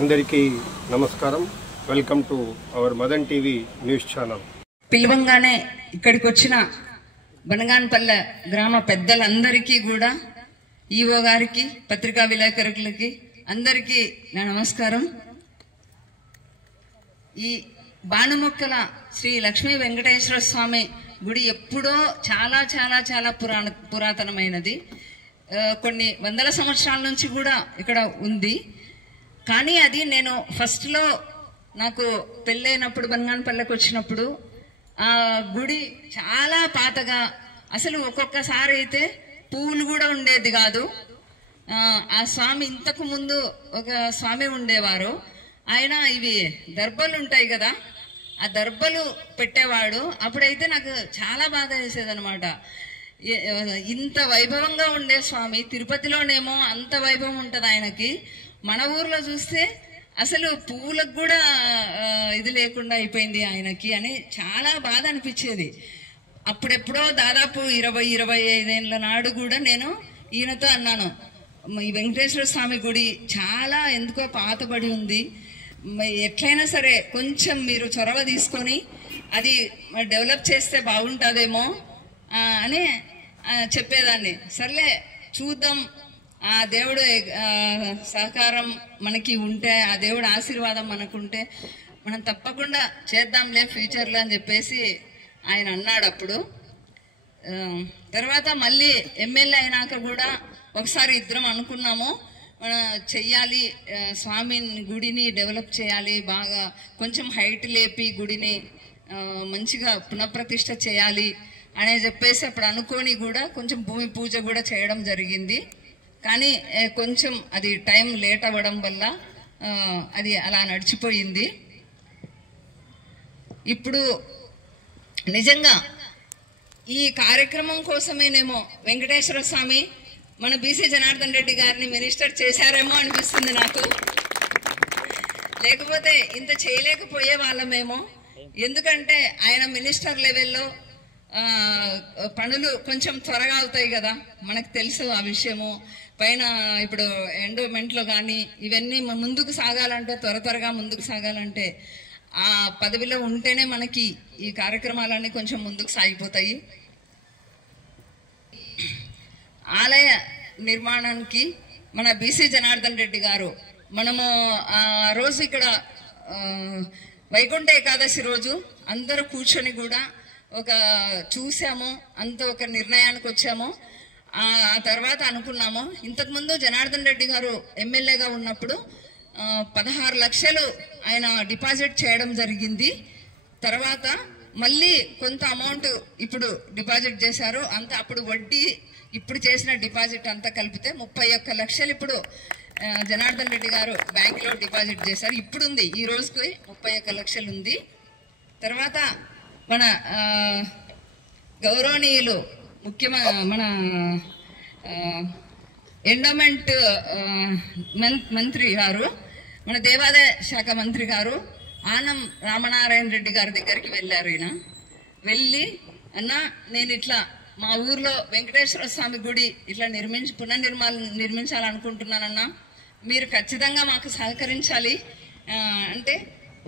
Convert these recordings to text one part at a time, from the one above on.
అందరికీ నమస్కారం. Welcome to our Madan TV news channel. పిలవంగానే ఇక్కడికి వచ్చిన బనగాన్పల్లె గ్రామ పెద్దలందరికీ కూడా, ఈవో గారికి, పత్రికా విలేకరులకి అందరికీ నా నమస్కారం. ఈ బాణముక్కల శ్రీ లక్ష్మీ వెంకటేశ్వర స్వామి గుడి ఎప్పుడో చాలా చాలా చాలా పురాతనమైనది. కొన్ని వందల సంవత్సరాల నుంచి కూడా ఇక్కడ ఉంది. కానీ అది నేను ఫస్ట్లో నాకు పెళ్ళైనప్పుడు బనగాన్పల్లెకి వచ్చినప్పుడు ఆ గుడి చాలా పాతగా, అసలు ఒక్కొక్కసారి అయితే పూలు కూడా ఉండేది కాదు. ఆ స్వామి ఇంతకు ముందు ఒక స్వామి ఉండేవారు. ఆయన ఇవి దర్బలు ఉంటాయి కదా, ఆ దర్బలు పెట్టేవాడు. అప్పుడైతే నాకు చాలా బాధ వేసేది అనమాట. ఇంత వైభవంగా ఉండే స్వామి తిరుపతిలోనేమో అంత వైభవం ఉంటుంది ఆయనకి, మన ఊర్లో చూస్తే అసలు పువ్వులకు కూడా ఇది లేకుండా అయిపోయింది ఆయనకి అని చాలా బాధ అనిపించేది. అప్పుడెప్పుడో దాదాపు 20-25 ఏళ్ళ నాడు కూడా నేను ఈయనతో అన్నాను, ఈ వెంకటేశ్వర స్వామి గుడి చాలా ఎందుకో పాతబడి ఉంది, ఎట్లయినా సరే కొంచెం మీరు చొరవ తీసుకొని అది డెవలప్ చేస్తే బాగుంటుందేమో అని చెప్పేదాన్ని. సర్లే చూద్దాం, ఆ దేవుడు సహకారం మనకి ఉంటే, ఆ దేవుడు ఆశీర్వాదం మనకుంటే మనం తప్పకుండా చేద్దాంలే ఫ్యూచర్లో అని చెప్పేసి ఆయన అన్నాడు అప్పుడు. తర్వాత మళ్ళీ ఎమ్మెల్యే అయినాక కూడా ఒకసారి ఇద్దరం అనుకున్నాము, మనం చెయ్యాలి, స్వామి గుడిని డెవలప్ చేయాలి, బాగా కొంచెం హైట్ లేపి గుడిని మంచిగా పునఃప్రతిష్ఠ చేయాలి అని చెప్పేసి అప్పుడు అనుకొని కూడా కొంచెం భూమి పూజ కూడా చేయడం జరిగింది. కానీ కొంచెం అది టైం లేట్ అవ్వడం వల్ల అది అలా నడిచిపోయింది. ఇప్పుడు నిజంగా ఈ కార్యక్రమం కోసమేనేమో వెంకటేశ్వర స్వామి మన బీసీ జనార్దన్ రెడ్డి గారిని మినిస్టర్ చేశారేమో అనిపిస్తుంది నాకు. లేకపోతే ఇంత చేయలేకపోయే వాళ్ళమేమో. ఎందుకంటే ఆయన మినిస్టర్ లెవెల్లో పనులు కొంచెం త్వరగా అవుతాయి కదా, మనకు తెలుసు ఆ విషయము. పైన ఇప్పుడు ఎండోమెంట్లో కానీ ఇవన్నీ ముందుకు సాగాలంటే, త్వరగా ముందుకు సాగాలంటే ఆ పదవిలో ఉంటేనే మనకి ఈ కార్యక్రమాలన్నీ కొంచెం ముందుకు సాగిపోతాయి. ఆలయ నిర్మాణానికి మన బీసీ జనార్దన్ రెడ్డి గారు, మనము ఆ రోజు ఇక్కడ వైకుంఠ ఏకాదశి రోజు అందరూ కూర్చొని కూడా ఒక చూసాము, అంత ఒక నిర్ణయానికి వచ్చాము. ఆ తర్వాత అనుకున్నాము, ఇంతకుముందు జనార్దన్ రెడ్డి గారు ఎమ్మెల్యేగా ఉన్నప్పుడు 16 లక్షలు ఆయన డిపాజిట్ చేయడం జరిగింది. తర్వాత మళ్ళీ కొంత అమౌంట్ ఇప్పుడు డిపాజిట్ చేశారు. అంత అప్పుడు వడ్డీ, ఇప్పుడు చేసిన డిపాజిట్ అంతా కలిపితే 31 లక్షలు ఇప్పుడు జనార్దన్ రెడ్డి గారు బ్యాంకులో డిపాజిట్ చేశారు. ఇప్పుడు ఉంది, ఈ రోజుకి 31 లక్షలు ఉంది. తర్వాత మన గౌరవనీయులు మన ఎండోమెంట్ మంత్రి గారు, మన దేవాదాయ శాఖ మంత్రి గారు ఆనం రామనారాయణ రెడ్డి గారి దగ్గరికి వెళ్ళారు. ఈయన వెళ్ళి, అన్న నేను ఇట్లా మా ఊర్లో వెంకటేశ్వర స్వామి గుడి ఇట్లా నిర్మించాలనుకుంటున్నానన్నా, మీరు ఖచ్చితంగా మాకు సహకరించాలి అంటే,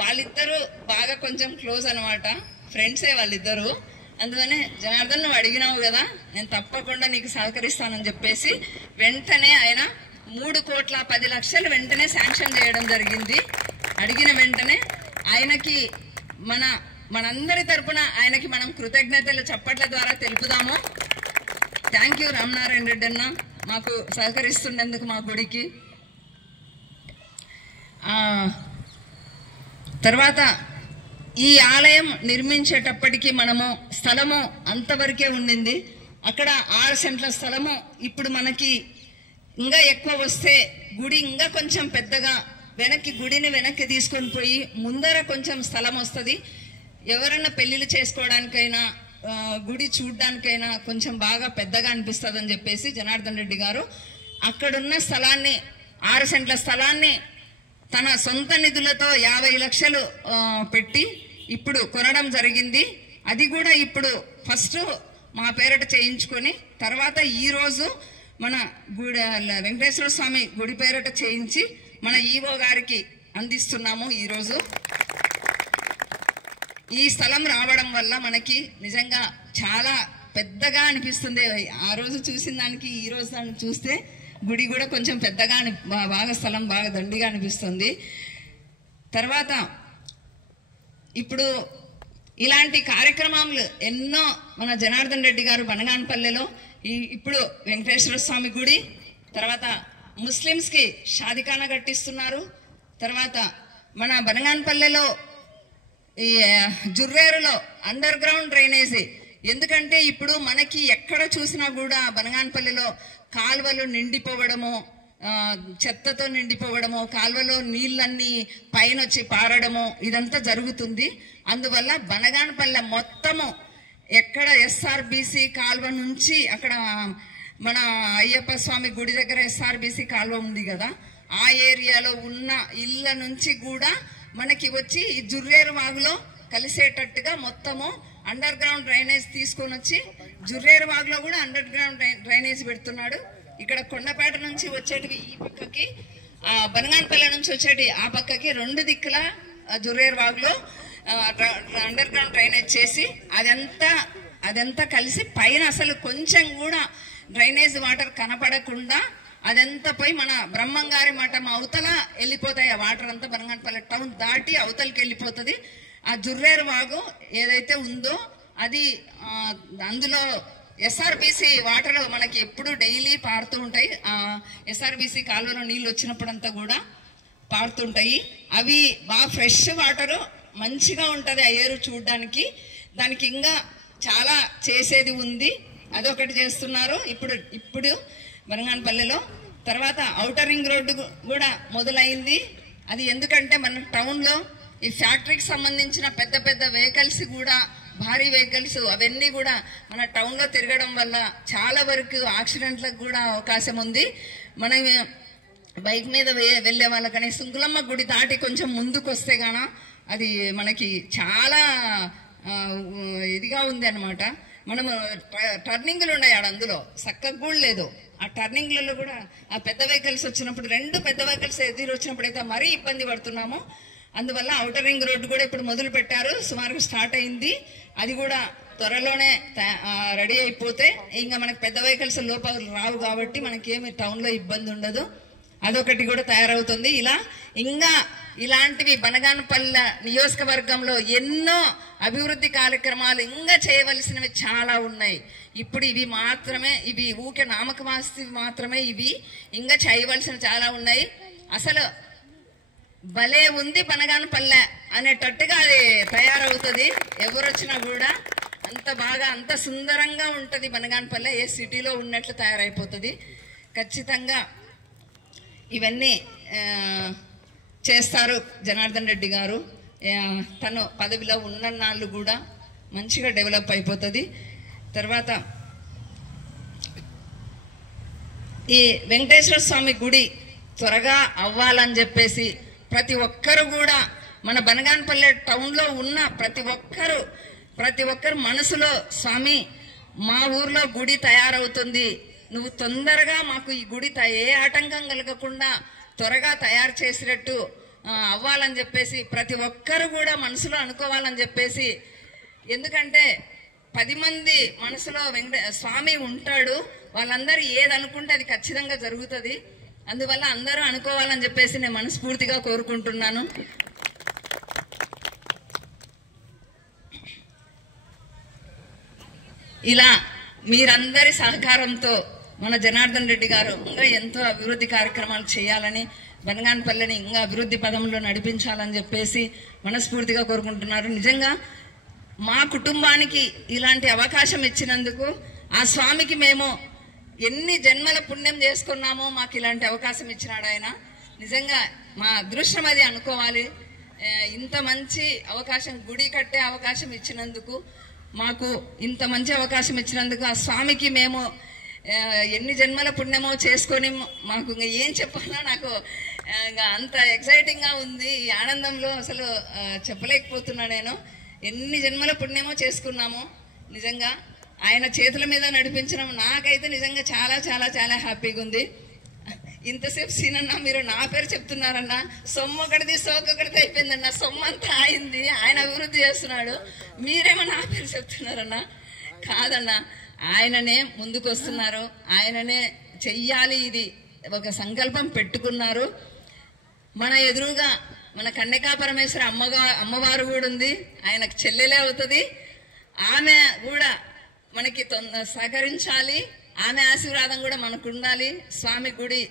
వాళ్ళిద్దరూ బాగా కొంచెం క్లోజ్ అనమాట, ఫ్రెండ్సే వాళ్ళిద్దరూ. అందుకనే జనార్దన్ నువ్వు అడిగినావు కదా, నేను తప్పకుండా నీకు సహకరిస్తానని చెప్పేసి వెంటనే ఆయన 3,10,00,000 వెంటనే శాంక్షన్ చేయడం జరిగింది. అడిగిన వెంటనే ఆయనకి మనందరి తరపున ఆయనకి మనం కృతజ్ఞతలు చప్పట్ల ద్వారా తెలుపుదాము. థ్యాంక్ యూ రామనారాయణ రెడ్డి అన్న, మాకు సహకరిస్తున్నందుకు మా గుడికి. తర్వాత ఈ ఆలయం నిర్మించేటప్పటికి మనము స్థలము అంతవరకే ఉండింది. అక్కడ 6 సెంట్ల స్థలము, ఇప్పుడు మనకి ఇంకా ఎక్కువ వస్తే గుడి ఇంకా కొంచెం పెద్దగా గుడిని వెనక్కి తీసుకొని పోయి ముందర కొంచెం స్థలం వస్తుంది. ఎవరైనా పెళ్లిళ్ళు చేసుకోవడానికైనా గుడి చూడడానికైనా కొంచెం బాగా పెద్దగా అనిపిస్తుంది అని చెప్పేసి జనార్దన్ రెడ్డి గారు అక్కడున్న స్థలాన్ని, 6 సెంట్ల స్థలాన్ని తన సొంత నిధులతో 50 లక్షలు పెట్టి ఇప్పుడు కొనడం జరిగింది. అది కూడా ఇప్పుడు ఫస్ట్ మా పేరట చేయించుకొని, తర్వాత ఈరోజు మన వెంకటేశ్వర స్వామి గుడి పేరట చేయించి మన ఈవో గారికి అందిస్తున్నాము. ఈరోజు ఈ స్థలం రావడం వల్ల మనకి నిజంగా చాలా పెద్దగా అనిపిస్తుంది. ఆ రోజు చూసిన దానికి ఈ రోజు దాన్ని చూస్తే గుడి కూడా కొంచెం పెద్దగా బాగా స్థలం బాగా దండిగా అనిపిస్తుంది. తర్వాత ఇప్పుడు ఇలాంటి కార్యక్రమాలు ఎన్నో మన జనార్దన్ రెడ్డి గారు బనగానపల్లెలో ఇప్పుడు వెంకటేశ్వర స్వామి గుడి, తర్వాత ముస్లిమ్స్కి షాదిఖానా కట్టిస్తున్నారు. తర్వాత మన బనగానపల్లెలో ఈ జుర్రేరులో అండర్ గ్రౌండ్ డ్రైనేజీ, ఎందుకంటే ఇప్పుడు మనకి ఎక్కడ చూసినా కూడా బనగానపల్లిలో కాలువలు నిండిపోవడము, చెత్తతో నిండిపోవడము, కాలువలో నీళ్ళన్నీ పైన వచ్చి పారడము ఇదంతా జరుగుతుంది. అందువల్ల బనగానపల్లె మొత్తము ఎక్కడ ఎస్ఆర్బిసి కాలువ నుంచి అక్కడ మన అయ్యప్ప స్వామి గుడి దగ్గర ఎస్ఆర్బిసి కాలువ ఉంది కదా, ఆ ఏరియాలో ఉన్న ఇళ్ళ నుంచి కూడా మనకి వచ్చి ఈ జుర్రేరు వాగులో కలిసేటట్టుగా మొత్తము అండర్ గ్రౌండ్ డ్రైనేజ్ తీసుకొని వచ్చి జుర్రేరు వాగులో కూడా అండర్ గ్రౌండ్ డ్రైనేజ్ పెడుతున్నాడు. ఇక్కడ కొండపేట నుంచి వచ్చేటివి ఈ పక్కకి, బనగానపల్లె నుంచి వచ్చేటి ఆ పక్కకి, రెండు దిక్కుల జుర్రేరు వాగులో అండర్ గ్రౌండ్ డ్రైనేజ్ చేసి అదంతా కలిసి పైన అసలు కొంచెం కూడా డ్రైనేజ్ వాటర్ కనపడకుండా అదంతా పోయి మన బ్రహ్మంగారి మఠం అవతల వెళ్ళిపోతాయి. ఆ వాటర్ అంతా బనగానపల్లె టౌన్ దాటి అవతలకి వెళ్ళిపోతుంది. ఆ జుర్రేరు వాగు ఏదైతే ఉందో అది అందులో ఎస్ఆర్బిసి వాటర్ మనకి ఎప్పుడు డైలీ పారుతూ ఉంటాయి. ఎస్ఆర్బిసి కాలువలో నీళ్ళు వచ్చినప్పుడంతా కూడా పారుతుంటాయి. అవి బాగా ఫ్రెష్ వాటరు, మంచిగా ఉంటుంది ఆ ఏరు చూడడానికి. దానికి ఇంకా చాలా చేసేది ఉంది, అదొకటి చేస్తున్నారు ఇప్పుడు బనగానపల్లెలో. తర్వాత ఔటర్ రింగ్ రోడ్డు కూడా మొదలైంది. అది ఎందుకంటే మన టౌన్లో ఈ ఫ్యాక్టరీకి సంబంధించిన పెద్ద పెద్ద వెహికల్స్ కూడా, భారీ వెహికల్స్ అవన్నీ కూడా మన టౌన్లో తిరగడం వల్ల చాలా వరకు యాక్సిడెంట్లకు కూడా అవకాశం ఉంది. మనం బైక్ మీద వెళ్ళే వాళ్ళకని సుంకులమ్మ గుడి దాటి కొంచెం ముందుకు వస్తే గాన అది మనకి చాలా ఇదిగా ఉంది అనమాట. మనము టర్నింగ్లు ఉన్నాయి ఆడ, అందులో చక్కగా కూడా లేదు. ఆ టర్నింగ్లలో కూడా ఆ పెద్ద వెహికల్స్ వచ్చినప్పుడు, రెండు పెద్ద వెహికల్స్ ఎదురు వచ్చినప్పుడు అయితే మరీ ఇబ్బంది పడుతున్నాము. అందువల్ల ఔటర్ రింగ్ రోడ్డు కూడా ఇప్పుడు మొదలు పెట్టారు, సుమారుగా స్టార్ట్ అయింది. అది కూడా త్వరలోనే రెడీ అయిపోతే ఇంకా మనకి పెద్ద వెహికల్స్ లోపల రావు కాబట్టి మనకేమి టౌన్లో ఇబ్బంది ఉండదు. అదొకటి కూడా తయారవుతుంది. ఇలా ఇంకా ఇలాంటివి బనగానపల్లె నియోజకవర్గంలో ఎన్నో అభివృద్ధి కార్యక్రమాలు ఇంకా చేయవలసినవి చాలా ఉన్నాయి. ఇప్పుడు ఇవి ఊకే నామకవాస్తి మాత్రమే, ఇవి ఇంకా చేయవలసిన చాలా ఉన్నాయి. అసలు భలే ఉంది బనగానపల్లె అనేటట్టుగా అది తయారవుతుంది. ఎవరు వచ్చినా కూడా అంత బాగా అంత సుందరంగా ఉంటుంది బనగానపల్లె, ఏ సిటీలో ఉన్నట్లు తయారైపోతుంది. ఖచ్చితంగా ఇవన్నీ చేస్తారు జనార్దన్ రెడ్డి గారు. తను పదవిలో ఉన్నన్నాళ్ళు కూడా మంచిగా డెవలప్ అయిపోతుంది. తర్వాత ఈ వెంకటేశ్వర స్వామి గుడి త్వరగా అవ్వాలని చెప్పేసి ప్రతి ఒక్కరు కూడా, మన బనగానపల్లె టౌన్లో ఉన్న ప్రతి ఒక్కరు మనసులో, స్వామి మా ఊర్లో గుడి తయారవుతుంది, నువ్వు తొందరగా మాకు ఈ గుడి ఏ ఆటంకం కలగకుండా త్వరగా తయారు చేసినట్టు అవ్వాలని చెప్పేసి ప్రతి ఒక్కరు కూడా మనసులో అనుకోవాలని చెప్పేసి. ఎందుకంటే 10 మంది మనసులో స్వామి ఉంటాడు, వాళ్ళందరూ ఏదనుకుంటే అది ఖచ్చితంగా జరుగుతుంది. అందువల్ల అందరూ అనుకోవాలని చెప్పేసి నేను మనస్ఫూర్తిగా కోరుకుంటున్నాను. ఇలా మీరందరి సహకారంతో మన జనార్దన్ రెడ్డి గారు ఇంకా ఎంతో అభివృద్ధి కార్యక్రమాలు చేయాలని, బనగానపల్లెని ఇంకా అభివృద్ధి పదంలో నడిపించాలని చెప్పేసి మనస్ఫూర్తిగా కోరుకుంటున్నారు. నిజంగా మా కుటుంబానికి ఇలాంటి అవకాశం ఇచ్చినందుకు ఆ స్వామికి మేము ఎన్ని జన్మల పుణ్యం చేసుకున్నామో మాకు ఇలాంటి అవకాశం ఇచ్చినాడు ఆయన. నిజంగా మా అదృష్టం అది అనుకోవాలి. ఇంత మంచి అవకాశం, గుడి కట్టే అవకాశం ఇచ్చినందుకు, మాకు ఇంత మంచి అవకాశం ఇచ్చినందుకు ఆ స్వామికి మేము ఎన్ని జన్మల పుణ్యమో చేసుకొని, మాకు ఇంకా ఏం చెప్పాలో నాకు అంత ఎక్సైటింగ్గా ఉంది. ఈ ఆనందంలో అసలు చెప్పలేకపోతున్నా నేను. ఎన్ని జన్మల పుణ్యమో చేసుకున్నాము. నిజంగా ఆయన చేతుల మీద నడిపించడం నాకైతే నిజంగా చాలా చాలా చాలా హ్యాపీగా ఉంది. ఇంతసేపు సీనన్నా మీరు నా పేరు చెప్తున్నారన్నా, సొమ్ము ఒకటిది సోకొకటిది అయిపోయిందన్నా, సొమ్ము అంతా అయింది, ఆయన అభివృద్ధి చేస్తున్నాడు, మీరేమో నా పేరు చెప్తున్నారన్నా. కాదన్నా, ఆయననే ముందుకు వస్తున్నారు, ఆయననే చెయ్యాలి, ఇది ఒక సంకల్పం పెట్టుకున్నారు. మన ఎదురుగా మన కన్యకా పరమేశ్వర అమ్మవారు కూడా ఉంది, ఆయనకు చెల్లెలే అవుతుంది. ఆమె కూడా మనకి సహకరించాలి, ఆమె ఆశీర్వాదం కూడా మనకు ఉండాలి. స్వామి గుడి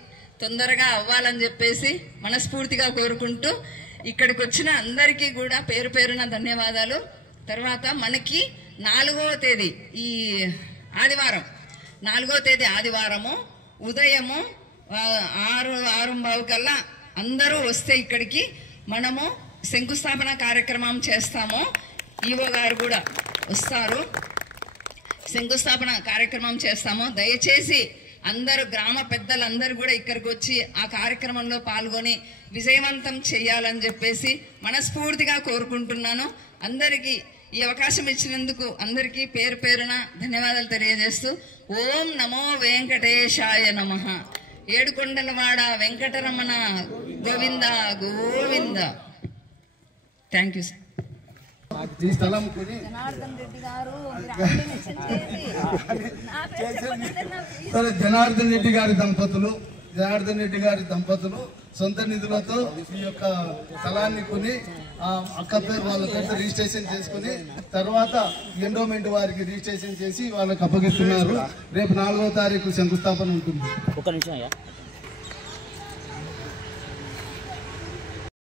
తొందరగా అవ్వాలని చెప్పేసి మనస్ఫూర్తిగా కోరుకుంటూ ఇక్కడికి వచ్చిన అందరికీ కూడా పేరు పేరున ధన్యవాదాలు. తర్వాత మనకి 4వ తేదీ ఈ ఆదివారం, 4వ తేదీ ఆదివారము ఉదయము 6:15 కల్లా అందరూ వస్తే ఇక్కడికి మనము శంకుస్థాపన కార్యక్రమం చేస్తాము. ఈవో గారు కూడా వస్తారు, శంకుస్థాపన కార్యక్రమం చేస్తాము. దయచేసి అందరూ గ్రామ పెద్దలందరూ కూడా ఇక్కడికి వచ్చి ఆ కార్యక్రమంలో పాల్గొని విజయవంతం చేయాలని చెప్పేసి మనస్ఫూర్తిగా కోరుకుంటున్నాను. అందరికీ ఈ అవకాశం ఇచ్చినందుకు అందరికీ పేరు పేరున ధన్యవాదాలు తెలియజేస్తూ ఓం నమో వెంకటేశాయ నమః. ఏడుకొండలవాడ Venkataramana Govinda Govinda. Thank you sir. ఈ స్థలం కొని జనార్దన్ రెడ్డి గారి దంపతులు సొంత నిధులతో ఈ యొక్క స్థలాన్ని కొని అక్క పేరు వాళ్ళ పేరుతో రిజిస్ట్రేషన్ చేసుకుని తర్వాత ఎండోమెంట్ వారికి రిజిస్ట్రేషన్ చేసి వాళ్ళకి అప్పగిస్తున్నారు. రేపు 4వ తారీఖు శంకుస్థాపన ఉంటుంది.